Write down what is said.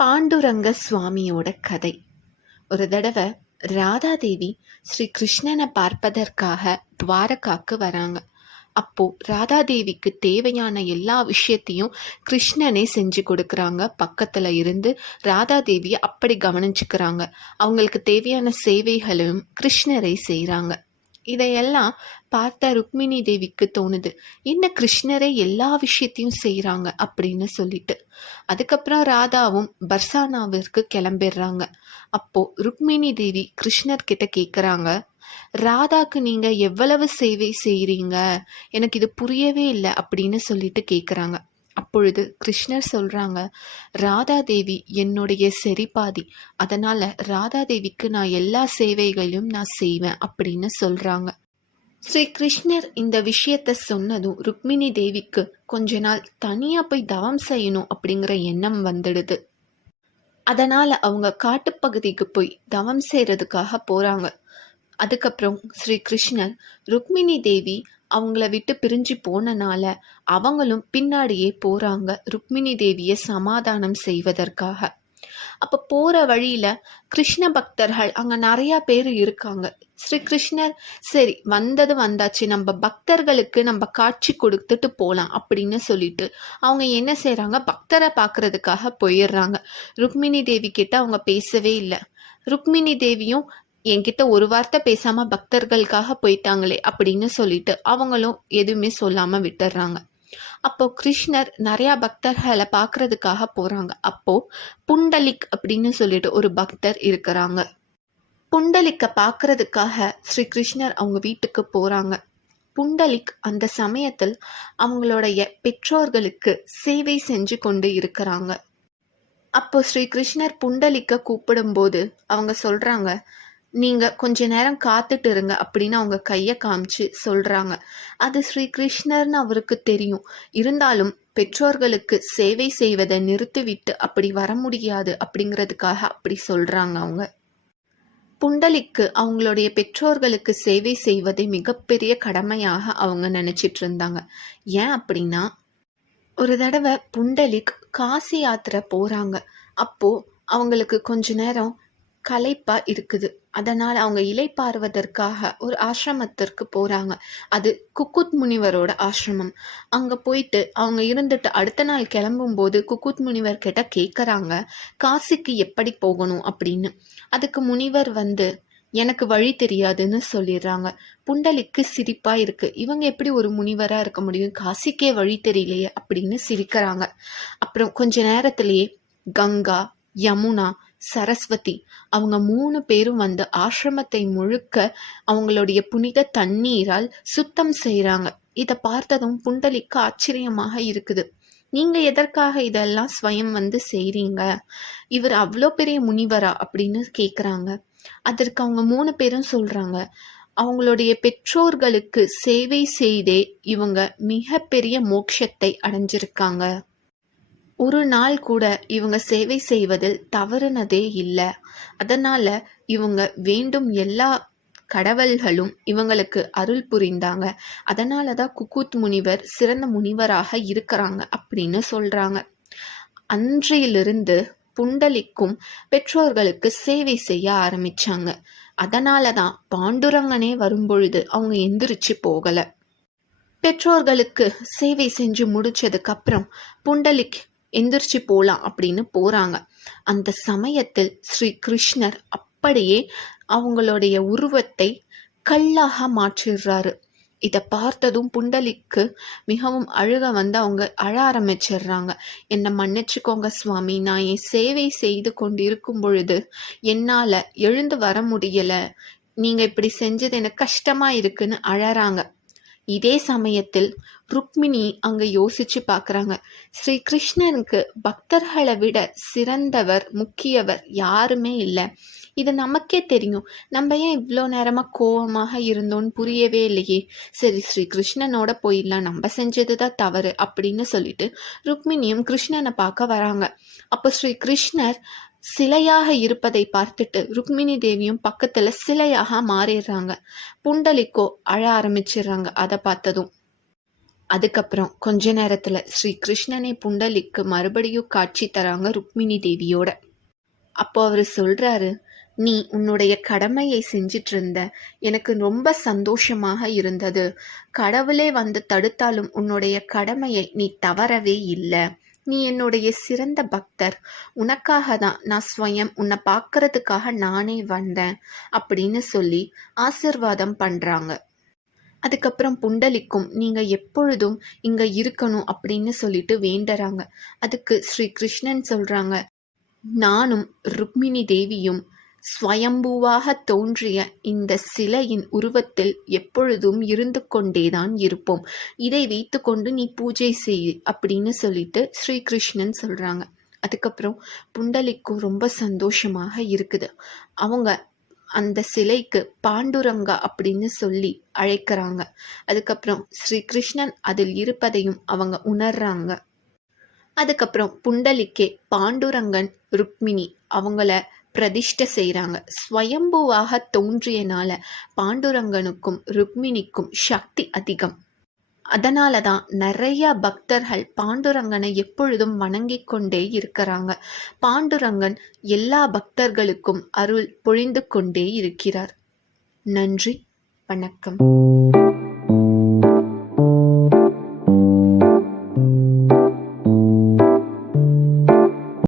பாண்டுரங்க சுவாமியோட கதை. ஒரு தடவை ராதாதேவி ஸ்ரீ கிருஷ்ணனை பார்ப்பதற்காக துவாரகாக்கு வராங்க. அப்போ ராதாதேவிக்கு தேவையான எல்லா விஷயத்தையும் கிருஷ்ணனே செஞ்சு கொடுக்குறாங்க. பக்கத்துல இருந்து ராதாதேவியை அப்படி கவனிச்சுக்கிறாங்க. அவங்களுக்கு தேவையான சேவைகளையும் கிருஷ்ணரை செய்கிறாங்க. இதையெல்லாம் பார்த்த ருக்மிணி தேவிக்கு தோணுது, என்ன கிருஷ்ணரே எல்லா விஷயத்தையும் செய்கிறாங்க அப்படின்னு சொல்லிட்டு. அதுக்கப்புறம் ராதாவும் பர்சானாவிற்கு கிளம்பிடுறாங்க. அப்போ ருக்மிணி தேவி கிருஷ்ணர் கிட்ட கேட்குறாங்க, ராதாக்கு நீங்க எவ்வளவு சேவை செய்கிறீங்க, எனக்கு இது புரியவே இல்லை அப்படின்னு சொல்லிட்டு கேட்குறாங்க. அப்பொழுது கிருஷ்ணர் சொல்றாங்க, ராதாதேவி என்னுடைய செரிபாதி, அதனால ராதாதேவிக்கு நான் எல்லா சேவைகளையும் நான் செய்வேன் அப்படின்னு சொல்றாங்க. ஸ்ரீ கிருஷ்ணர் இந்த விஷயத்த சொன்னதும் ருக்மிணி தேவிக்கு கொஞ்ச நாள் தனியா போய் தவம் செய்யணும் அப்படிங்கிற எண்ணம் வந்துடுது. அதனால அவங்க காட்டுப்பகுதிக்கு போய் தவம் செய்யறதுக்காக போறாங்க. அதுக்கப்புறம் ஸ்ரீ கிருஷ்ணர் ருக்மிணி தேவி அவங்கள விட்டு பிரிஞ்சு போனனால அவங்களும் பின்னாடியே போறாங்க ருக்மிணி தேவியை சமாதானம் செய்வதற்காக. அப்ப போற வழியில கிருஷ்ண பக்தர்கள் அங்க நிறைய பேர் இருக்காங்க. ஸ்ரீ கிருஷ்ணர் சரி வந்தது வந்தாச்சு, நம்ம பக்தர்களுக்கு நம்ம காட்சி கொடுத்துட்டு போலாம் அப்படின்னு சொல்லிட்டு அவங்க என்ன செய்யறாங்க, பக்தரை பாக்குறதுக்காக போயிடுறாங்க. ருக்மிணி தேவி கிட்ட அவங்க பேசவே இல்லை. ருக்மிணி தேவியும் என்கிட்ட ஒரு வார்த்தை பேசாம பக்தர்களுக்காக போயிட்டாங்களே அப்படின்னு சொல்லிட்டு அவங்களும் எதுவுமே சொல்லாம விட்டுறாங்க. அப்போ கிருஷ்ணர் நிறைய பக்தர்களை பாக்குறதுக்காக போறாங்க. அப்போ புண்டலிக் அப்படின்னு சொல்லிட்டு ஒரு பக்தர் இருக்கிறாங்க. புண்டலிக்க பாக்குறதுக்காக ஸ்ரீ கிருஷ்ணர் அவங்க வீட்டுக்கு போறாங்க. புண்டலிக் அந்த சமயத்தில் அவங்களுடைய பெற்றோர்களுக்கு சேவை செஞ்சு கொண்டு இருக்கிறாங்க. அப்போ ஸ்ரீ கிருஷ்ணர் புண்டலிக்க கூப்பிடும்போது அவங்க சொல்றாங்க, நீங்க கொஞ்ச நேரம் காத்துட்டு இருங்க அப்படின்னு அவங்க கையை காமிச்சு சொல்றாங்க. அது ஸ்ரீ கிருஷ்ணர்னு அவருக்கு தெரியும். இருந்தாலும் பெற்றோர்களுக்கு சேவை செய்வதை நிறுத்திவிட்டு அப்படி வர முடியாது அப்படிங்கிறதுக்காக அப்படி சொல்றாங்க. அவங்க புண்டலிக்கு அவங்களுடைய பெற்றோர்களுக்கு சேவை செய்வதை மிகப்பெரிய கடமையாக அவங்க நினைச்சிட்டு இருந்தாங்க. ஏன் அப்படின்னா, ஒரு தடவை புண்டலிக் காசி யாத்திரை போறாங்க. அப்போ அவங்களுக்கு கொஞ்ச நேரம் களைப்பா இருக்குது. அதனால அவங்க இளைப்பாறுவதற்காக ஒரு ஆசிரமத்திற்கு போறாங்க. அது குக்குத் முனிவரோட ஆசிரமம். அங்க போயிட்டு அவங்க இருந்துட்டு அடுத்த நாள் கிளம்பும் போது குக்குத் முனிவர் கிட்ட கேட்கறாங்க, காசிக்கு எப்படி போகணும் அப்படின்னு. அதுக்கு முனிவர் எனக்கு வழி தெரியாதுன்னு சொல்லிடுறாங்க. புண்டலிக்கு சிரிப்பா இருக்கு, இவங்க எப்படி ஒரு முனிவரா இருக்க முடியும், காசிக்கே வழி தெரியலையே அப்படின்னு சிரிக்கிறாங்க. அப்புறம் கொஞ்ச நேரத்திலேயே கங்கா, யமுனா, சரஸ்வதி அவங்க 3 பேரும் ஆசிரமத்தை முழுக்க அவங்களுடைய புனித தண்ணீரால் சுத்தம் செய்யறாங்க. இதை பார்த்ததும் புண்டலிக்கு ஆச்சரியமாக இருக்குது. நீங்க எதற்காக இதெல்லாம் ஸ்வயம் செய்றீங்க, இவர் அவ்வளோ பெரிய முனிவரா அப்படின்னு கேக்குறாங்க. அதற்கு அவங்க 3 பேரும் சொல்றாங்க, அவங்களுடைய பெற்றோர்களுக்கு சேவை செய்தே இவங்க மிக பெரிய மோட்சத்தை அடைஞ்சிருக்காங்க. ஒரு நாள் கூட இவங்க சேவை செய்வதில் தவறுனதே இல்லை. அதனால இவங்க வேண்டும் எல்லா கடவுள்களும் இவங்களுக்கு அருள் புரிந்தாங்க. அதனால தான் குக்குத் முனிவர் சிறந்த முனிவராக இருக்கிறாங்க அப்படின்னு சொல்றாங்க. அன்றையிலிருந்து புண்டலிக்கும் பெற்றோர்களுக்கு சேவை செய்ய ஆரம்பிச்சாங்க. அதனால தான் பாண்டுரங்கனே வரும்பொழுது அவங்க எந்திரிச்சு போகல. பெற்றோர்களுக்கு சேவை செஞ்சு முடிச்சதுக்கு அப்புறம் புண்டலிக் எந்திரிச்சு போலாம் அப்படின்னு போறாங்க. அந்த சமயத்தில் ஸ்ரீ கிருஷ்ணர் அப்படியே அவங்களுடைய உருவத்தை கல்லாக மாற்றிடுறாரு. இதை பார்த்ததும் புண்டலிக்கு மிகவும் அழுக அவங்க அழ ஆரம்பிச்சிடுறாங்க. என்னை மன்னிச்சுக்கோங்க சுவாமி, நான் என் சேவை செய்து கொண்டிருக்கும் பொழுது என்னால எழுந்து வர முடியல, நீங்க இப்படி செஞ்சது எனக்கு கஷ்டமா இருக்குன்னு அழறாங்க. இதே சமயத்தில் ருக்மிணி அங்க யோசிச்சு பார்க்குறாங்க, ஸ்ரீ கிருஷ்ணனுக்கு பக்தர்களை விட சிறந்தவர் முக்கியவர் யாருமே இல்லை. இது நமக்கே தெரியும், நம்ம ஏன் இவ்வளோ நேரமாக கோபமாக இருந்தோன்னு புரியவே இல்லையே. சரி, ஸ்ரீ கிருஷ்ணனோட போயிடலாம், நம்ம செஞ்சதுதான் தவறு அப்படின்னு சொல்லிட்டு ருக்மிணியும் கிருஷ்ணனை பார்க்க வராங்க. அப்போ ஸ்ரீ கிருஷ்ணர் சிலையாக இருப்பதை பார்த்துட்டு ருக்மிணி தேவியும் பக்கத்துல சிலையாக மாறிடுறாங்க. புண்டலிக்கோ அழ ஆரம்பிச்சிடுறாங்க. அதை பார்த்ததும் அதுக்கப்புறம் கொஞ்ச நேரத்துல ஸ்ரீ கிருஷ்ணனை புண்டலிக்கு மறுபடியும் காட்சி தராங்க ருக்மிணி தேவியோட. அப்போ அவரு சொல்றாரு, நீ உன்னுடைய கடமையை செஞ்சிட்டு இருந்த, எனக்கு ரொம்ப சந்தோஷமாக இருந்தது. கடவுளே வந்து தடுத்தாலும் உன்னுடைய கடமையை நீ தவறவே இல்ல. நீ என்னுடைய சிறந்த பக்தர். உனக்காக தான் நான் ஸ்வயம் உன்னை பார்க்கறதுக்காக நானே வந்தேன் அப்படின்னு சொல்லி ஆசிர்வாதம் பண்றாங்க. அதுக்கப்புறம் புண்டலிக்கும் நீங்க எப்பொழுதும் இங்க இருக்கணும் அப்படின்னு சொல்லிட்டு வேண்டறாங்க. அதுக்கு ஸ்ரீ கிருஷ்ணன் சொல்றாங்க, நானும் ருக்மிணி தேவியும் ஸ்வயம்புவாக தோன்றிய இந்த சிலையின் உருவத்தில் எப்பொழுதும் இருந்து கொண்டேதான் இருப்போம். இதை வைத்துக்கொண்டு நீ பூஜை செய் அப்படின்னு சொல்லிட்டு ஸ்ரீ கிருஷ்ணன் சொல்றாங்க. அதுக்கப்புறம் புண்டலிக்கும் ரொம்ப சந்தோஷமாக இருக்குது. அவங்க அந்த சிலைக்கு பாண்டுரங்கா அப்படின்னு சொல்லி அழைக்கிறாங்க. அதுக்கப்புறம் ஸ்ரீ கிருஷ்ணன் அதில் இருப்பதையும் அவங்க உணர்றாங்க. அதுக்கப்புறம் புண்டலிக்கே பாண்டுரங்கன் ருக்மிணி அவங்கள பிரதிஷ்டை செய்கிறாங்க. ஸ்வயம்புவாக தோன்றியனால பாண்டுரங்கனுக்கும் ருக்மிணிக்கும் சக்தி அதிகம். அதனால தான் நிறைய பக்தர்கள் பாண்டுரங்கனை எப்பொழுதும் வணங்கிக் கொண்டே இருக்கிறாங்க. பாண்டுரங்கன் எல்லா பக்தர்களுக்கும் அருள் பொழிந்து கொண்டே இருக்கிறார். நன்றி, வணக்கம்.